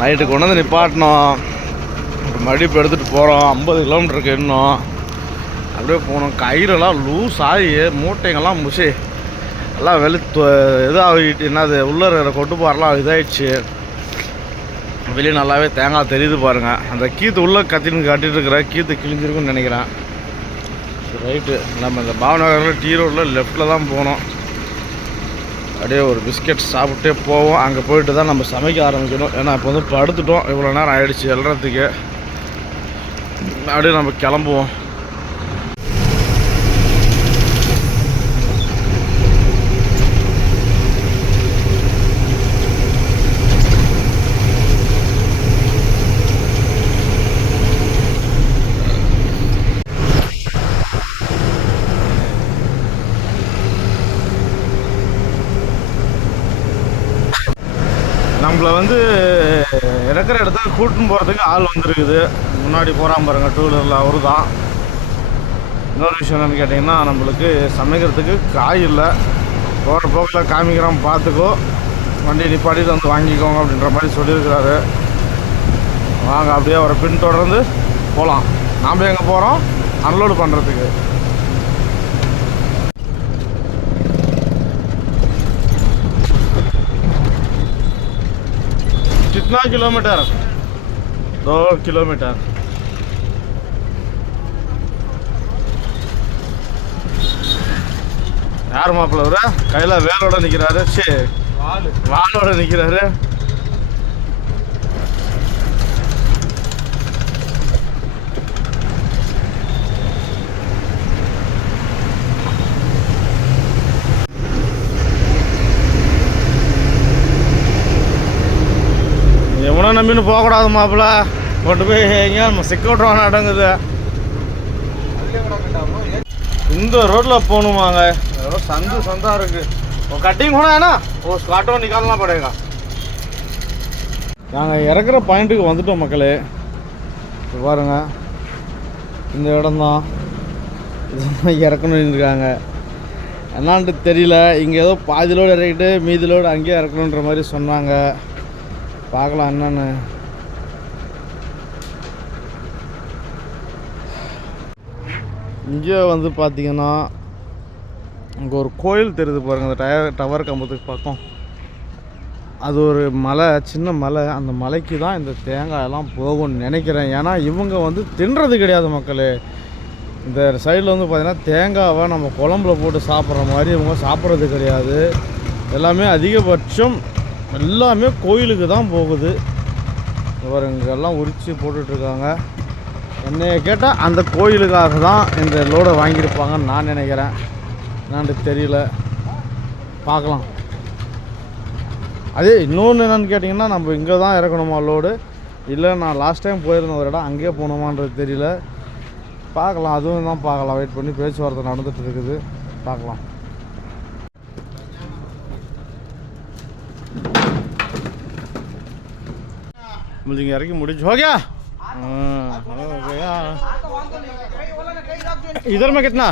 Night கொண்டு வந்து நிப்பாட்டினோம். மறுபடியும் இப்போ எடுத்துகிட்டு போகிறோம். 50 கிலோமீட்டருக்கு இன்னும் அப்படியே போகணும். கயிறெல்லாம் லூஸ் ஆகி மூட்டைங்கெல்லாம் முசி எல்லாம் இதாகிட்டு என்னது உள்ளே இருக்கிற கொட்டு பாரெலாம் இதாகிடுச்சு. வெளியே நல்லாவே தேங்காய் தெரியுது பாருங்கள். அந்த கீத்து உள்ளே கட்டிட்டு இருக்கிற கீத்து கிழிஞ்சிருக்குன்னு நினைக்கிறேன். ரைட்டு, நம்ம இந்த பாவநகரில் டீ ரோட்டில் லெஃப்டில் தான் போகணும். அப்படியே ஒரு பிஸ்கெட் சாப்பிட்டே போவோம். அங்கே போயிட்டு தான் நம்ம சமைக்க ஆரம்பிக்கணும். ஏன்னா இப்போ வந்து படுத்துட்டோம், இவ்வளோ நேரம் ஆகிடுச்சு எழுறதுக்கு. அப்படியே நம்ம கிளம்புவோம். நம்மளை வந்து இறக்குற இடத்துக்கு கூட்டின்னு போகிறதுக்கு ஆள் வந்துருக்குது. முன்னாடி போகிறான் பாருங்க, டூ வீலரில் அவரு தான். இன்னொரு விஷயம் என்னென்னு கேட்டிங்கன்னா, நம்மளுக்கு சமைக்கிறதுக்கு காய் இல்லை. போகிற போக்கில் காமிக்கிறோம், பார்த்துக்கோ, வண்டி நிப்பாட்டிட்டு வந்து வாங்கிக்கோங்க அப்படின்ற மாதிரி சொல்லியிருக்கிறாரு. வாங்க அப்படியே அவரை பின்தொடர்ந்து போகலாம். நாம் எங்கே போகிறோம்? அன்லோடு பண்ணுறதுக்கு. कितना किलोमीटर? 2 किलोमीटर. யார் மாப்பிள்ள அவரு? கையில வேலோட நிக்கிறாரு. சரி, வாளோட நிக்கிறாரு. எவனோ நம்பின்னு போகக்கூடாது மாப்பிள்ள. கொண்டு போய் எங்கேயா நம்ம சிக்க விட்றோம் அடங்குது. இந்த ரோட்டில் போகணுமாங்க? சந்தா இருக்குது. கட்டிங் கூட ஏன்னா ஓ ஸ்காட்டோ நிக்காலலாம் படையங்க. நாங்கள் இறக்குற பாயிண்ட்டுக்கு வந்துட்டோம் மக்களே. பாருங்க, இந்த இடம்தான் இறக்கணும்னு இருக்காங்க. என்னான்ட்டு தெரியல. இங்கே ஏதோ பாதிலோடு இறக்கிட்டு மீதிலோடு அங்கேயே இறக்கணுன்ற மாதிரி சொன்னாங்க. பார்க்கலாம் என்னன்னு. இங்கே வந்து பார்த்தீங்கன்னா இங்கே ஒரு கோயில் தெரியுது பாருங்கள். அந்த டவர் கம்பத்துக்கு பக்கம் அது ஒரு மலை, சின்ன மலை. அந்த மலைக்கு தான் இந்த தேங்காயெல்லாம் போகும்னு நினைக்கிறேன். ஏன்னா இவங்க வந்து தின்றது கிடையாது மக்களே. இந்த சைடில் வந்து பார்த்திங்கன்னா தேங்காவை நம்ம குழம்புல போட்டு சாப்பிட்ற மாதிரி இவங்க சாப்பிட்றது கிடையாது. எல்லாமே அதிகபட்சம் எல்லாமே கோயிலுக்கு தான் போகுது. இவருங்கெல்லாம் உரித்து போட்டுட்ருக்காங்க. என்னைய கேட்டால் அந்த கோயிலுக்காக தான் இந்த லோடை வாங்கியிருப்பாங்கன்னு நான் நினைக்கிறேன். என்னான்னு தெரியல, பார்க்கலாம். அதே இன்னொன்று என்னென்னு கேட்டிங்கன்னா, நம்ம இங்கே தான் இறக்கணுமா லோடு, இல்லை நான் லாஸ்ட் டைம் போயிருந்த ஒரு இடம் அங்கேயே போகணுமான்றது தெரியல. பார்க்கலாம், அதுவும் தான் பார்க்கலாம். வெயிட் பண்ணி பேச்சுவார்த்தை நடந்துகிட்டு இருக்குது, பார்க்கலாம். मुझे इरकी मुड़ी हो गया। हो गया। इधर में कितना?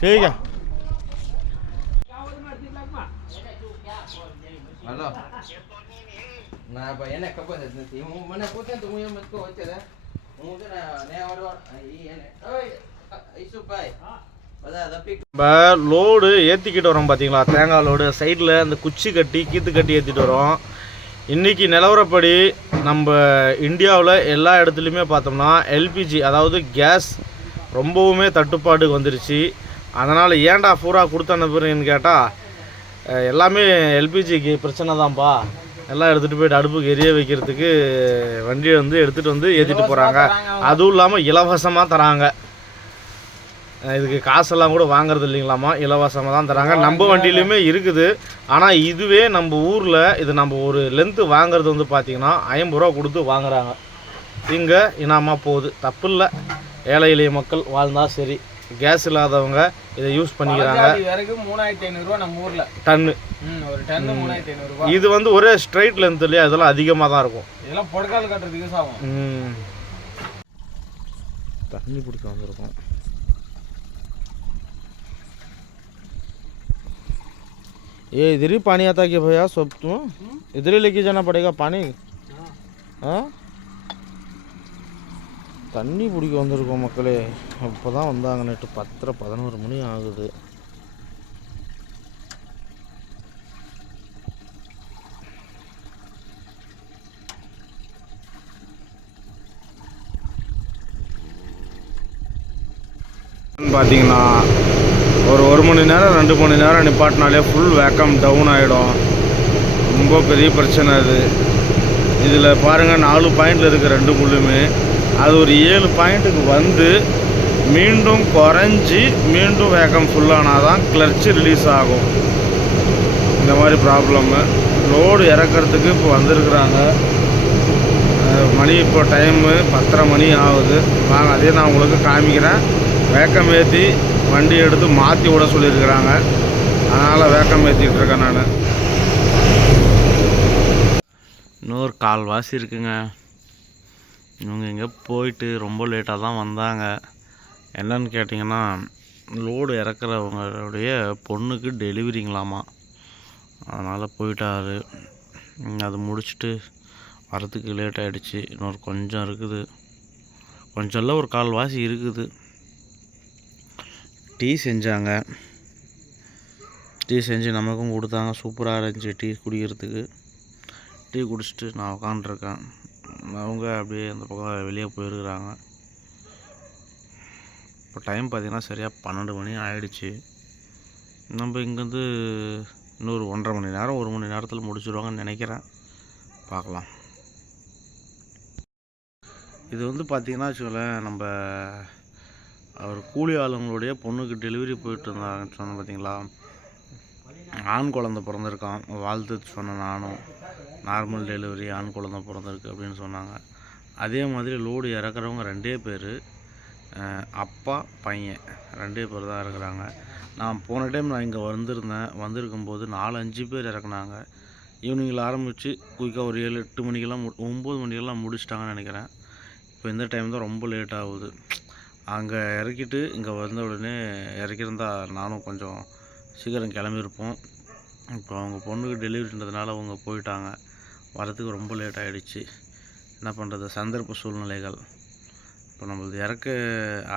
ठीक है। हेलो ना भाई ने खबर નથી. હું મને પૂછે તો હું એમ જ કહું છે. હું છે ને નેવાડો ઈ એને ઓય ઈસુભાઈ லோடு ஏற்றிக்கிட்டு வரோம் பார்த்தீங்களா? தேங்காய் லோடு சைடில் அந்த குச்சி கட்டி கீத்து கட்டி ஏற்றிட்டு வரோம். இன்றைக்கி நிலவரப்படி நம்ம இந்தியாவில் எல்லா இடத்துலையுமே பார்த்தோம்னா எல்பிஜி அதாவது கேஸ் ரொம்பவுமே தட்டுப்பாடு வந்துருச்சு. அதனால் ஏன்டா பூரா கொடுத்து அனுப்புறீங்கன்னு கேட்டால் எல்லாமே எல்பிஜிக்கு பிரச்சனை தான்ப்பா. எல்லாம் எடுத்துகிட்டு போய்ட்டு அடுப்புக்கு எரிய வைக்கிறதுக்கு வண்டியை வந்து எடுத்துகிட்டு வந்து ஏற்றிட்டு போகிறாங்க. அதுவும் இல்லாமல் இலவசமாக தராங்க. இதுக்கு காசெல்லாம் கூட வாங்குறது இல்லைங்களாமா, இலவசமாக தான் தராங்க. நம்ம வண்டியிலையுமே இருக்குது. ஆனால் இதுவே நம்ம ஊரில் இது நம்ம ஒரு லென்த்து வாங்குறது வந்து பார்த்திங்கன்னா 50 ரூபா கொடுத்து வாங்குறாங்க. இங்கே இனாமாக போகுது. தப்பு இல்லை, ஏழை எளிய மக்கள் வாழ்ந்தால் சரி. கேஸ் இல்லாதவங்க இதை யூஸ் பண்ணிக்கிறாங்க. 3500 ரூபா நம்ம ஊரில் டன்னு. ஒரு டன்னு 3500 ரூபா. இது வந்து ஒரே ஸ்ட்ரைட் லென்த் இல்லையா, இதெல்லாம் அதிகமாக தான் இருக்கும். இதெல்லாம் பொடக்கால் கட்டுறதுக்கு யூஸ் ஆகும். தண்ணி பிடிக்க வந்திருக்கோம். ये इधर ही पानी आता है कि भैया सब तुम इधर ही लेके जाना पड़ेगा पानी हाँ தண்ணி பிடிக்க வந்திருக்கோம் மக்களே. இப்போ தான் வந்தாங்க. நைட்டு 10:11 மணி ஆகுது. பார்த்தீங்கன்னா ஒரு மணி நேரம் 2 மணி நேரம் நிப்பாட்டினாலே ஃபுல் வேக்கம் டவுன் ஆகிடும். ரொம்ப பெரிய பிரச்சனை அது. இதில் பாருங்கள் 4 பாயிண்டில் இருக்குது 2 புல்லுமே. அது ஒரு 7 பாயிண்ட்டுக்கு வந்து மீண்டும் குறைஞ்சி மீண்டும் வேக்கம் ஃபுல்லானால் தான் கிளர்ச்சி ரிலீஸ் ஆகும். இந்த மாதிரி ப்ராப்ளம்மு. லோடு இறக்கிறதுக்கு இப்போ வந்திருக்கிறாங்க. மணி இப்போ டைமு 10:30 மணி ஆகுது. வாங்க அதே நான் உங்களுக்கு காமிக்கிறேன். வேக்கம் ஏற்றி வண்டி எடுத்து மாற்றி விட சொல்லியிருக்கிறாங்க. அதனால் வேக்கம் ஏற்றிட்டு இருக்கேன் நான். இன்னொரு கால்வாசி இருக்குங்க. இவங்க எங்கே போயிட்டு ரொம்ப லேட்டாக தான் வந்தாங்க. என்னன்னு கேட்டிங்கன்னா லோடு இறக்குறவங்களுடைய பொண்ணுக்கு டெலிவரிங்களாமா. அதனால் போயிட்டாரு. அது முடிச்சுட்டு வரத்துக்கு லேட் ஆகிடுச்சு. இன்னொரு கொஞ்சம் இருக்குது. கொஞ்சம் இல்லை ஒரு கால்வாசி இருக்குது. டீ செஞ்சாங்க. டீ செஞ்சு நமக்கும் கொடுத்தாங்க. சூப்பராக இருந்துச்சு டீ குடிக்கிறதுக்கு. டீ குடிச்சிட்டு நான் உட்காண்ட்ருக்கேன். அவங்க அப்படியே அந்த பக்கம் வெளியே போயிருக்கிறாங்க. இப்போ டைம் பார்த்திங்கன்னா சரியாக 12 மணி ஆகிடுச்சு. நம்ம இங்கேருந்து இன்னொரு 1.5 மணி நேரம் 1 மணி நேரத்தில் முடிச்சுடுவாங்கன்னு நினைக்கிறேன். பார்க்கலாம். இது வந்து பார்த்திங்கன்னா வச்சுக்கோங்களேன், நம்ம அவர் கூலி ஆளுங்களுடைய பொண்ணுக்கு டெலிவரி போயிட்டு இருந்தாங்கன்னு சொன்னேன் பார்த்தீங்களா. ஆண் குழந்தை பிறந்திருக்கான். வாழ்த்து சொன்னேன் நானும். நார்மல் டெலிவரி ஆண் குழந்தை பிறந்திருக்கு அப்படின்னு சொன்னாங்க. அதே மாதிரி லோடு இறக்குறவங்க 2 பேர், அப்பா பையன் 2 பேர் தான் இறக்குறாங்க. நான் போன டைம் நான் இங்கே வந்திருக்கும்போது 4-5 பேர் இறக்குனாங்க. ஈவினிங்கில் ஆரம்பித்து குயிக்காக ஒரு 7-8 மணிக்கெல்லாம் 9 மணிக்கெல்லாம் முடிச்சிட்டாங்கன்னு நினைக்கிறேன். இப்போ இந்த டைம் தான் ரொம்ப லேட் ஆகுது. அங்கே இறக்கிட்டு இங்கே வந்த உடனே இறக்கியிருந்தா நானும் கொஞ்சம் சீக்கிரம் கிளம்பியிருப்போம். இப்போ அவங்க பொண்ணுக்கு டெலிவரின்றதுனால அவங்க போயிட்டாங்க. வரத்துக்கு ரொம்ப லேட் ஆகிடுச்சு. என்ன பண்ணுறது, சந்தர்ப்ப சூழ்நிலைகள். இப்போ நம்மளது இறக்க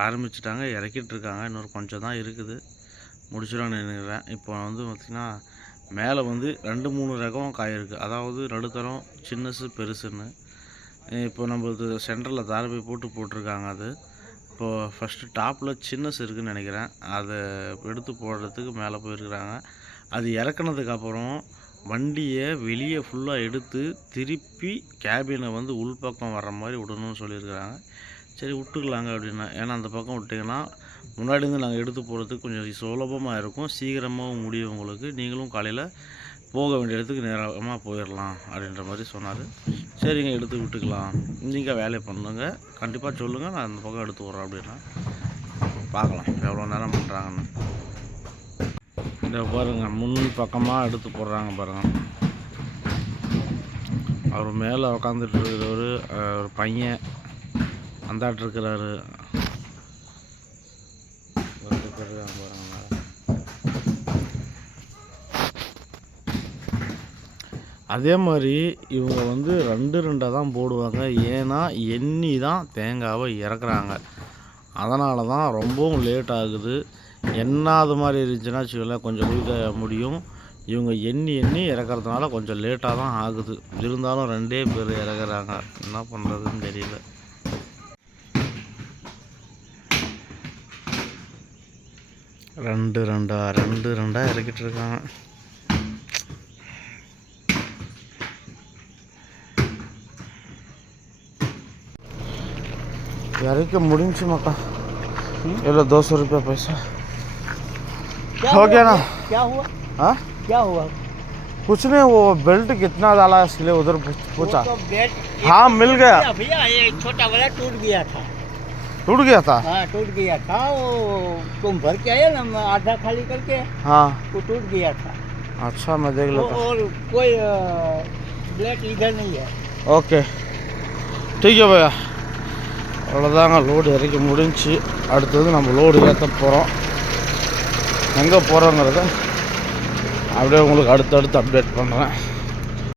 ஆரம்பிச்சிட்டாங்க, இறக்கிட்டுருக்காங்க. இன்னொரு கொஞ்சம் தான் இருக்குது, முடிச்சிடான்னு நினைக்கிறேன். இப்போ வந்து பார்த்திங்கன்னா மேலே வந்து 2-3 ரகம் காய் இருக்குது. அதாவது நடுத்தரம், சின்னசு, பெருசுன்னு. இப்போ நம்மளது சென்டரில் தாரப்பை போட்டிருக்காங்க. அது இப்போது ஃபஸ்ட்டு டாப்பில் சின்னசு இருக்குதுன்னு நினைக்கிறேன். அதை எடுத்து போடுறதுக்கு மேலே போயிருக்கிறாங்க. அது இறக்குனதுக்கப்புறம் வண்டியை வெளியே ஃபுல்லாக எடுத்து திருப்பி கேபினை வந்து உள்பக்கம் வர்ற மாதிரி விடணும்னு சொல்லியிருக்கிறாங்க. சரி விட்டுக்கலாங்க அப்படின்னா. ஏன்னா அந்த பக்கம் விட்டிங்கன்னா முன்னாடி இருந்து நாங்கள் எடுத்து போகிறதுக்கு கொஞ்சம் சுலபமாக இருக்கும், சீக்கிரமாகவும் முடியும் உங்களுக்கு. நீங்களும் காலையில் போக வேண்டிய இடத்துக்கு நேரமாக போயிடலாம் அப்படின்ற மாதிரி சொன்னார். சரிங்க எடுத்து விட்டுக்கலாம், நீங்கள் வேலையை பண்ணுங்க, கண்டிப்பாக சொல்லுங்கள், நான் அந்த பக்கம் எடுத்து விட்றேன் அப்படின்னா. பார்க்கலாம் எவ்வளோ நேரம் பண்ணுறாங்கன்னு. இந்த பாருங்கள் முன் பக்கமாக எடுத்து போடுறாங்க பாருங்கள். அவர் மேலே உட்காந்துட்டு இருக்கிறவர் ஒரு பையன் அந்தாட்டு இருக்கிறாரு. அதே மாதிரி இவங்க வந்து 2 தான் போடுவாங்க. ஏன்னா எண்ணி தான் தேங்காவை இறக்குறாங்க. அதனால தான் ரொம்பவும் லேட் ஆகுது. எண்ணாத மாதிரி இருந்துச்சுன்னா வச்சுக்கோங்களேன் கொஞ்சம் குயிக்காக முடியும். இவங்க எண்ணி இறக்குறதுனால கொஞ்சம் லேட்டாக தான் ஆகுது. இருந்தாலும் 2 பேர் இறக்குறாங்க. என்ன பண்ணுறதுன்னு தெரியல. ரெண்டா இறக்கிட்டு இருக்காங்க. இறக்க முடிஞ்சு மக்கா. எவ்வளோ 200 रुपया पैसा हो गया ना? क्या हुआ? हाँ क्या हुआ? कुछ नहीं, वो बेल्ट कितना डाला इसलिए उधर पूछा। तो हाँ मिल गया भैया, ये छोटा वाला टूट गया था। टूट गया था? हाँ टूट गया था। वो तुम भर के आए ना, आधा खाली करके। हाँ वो टूट गया था। अच्छा मैं देख लेता हूँ। और कोई ब्लेड इधर नहीं है। ஓகே ठीक है भैया. அவ்வளோதாங்க, லோடு இறக்கி முடிஞ்சு. அடுத்தது நம்ம லோடு ஏற்ற போகிறோம். எங்கே போகிறோங்கிறத அப்படியே உங்களுக்கு அடுத்தடுத்து அப்டேட் பண்ணுறேன்.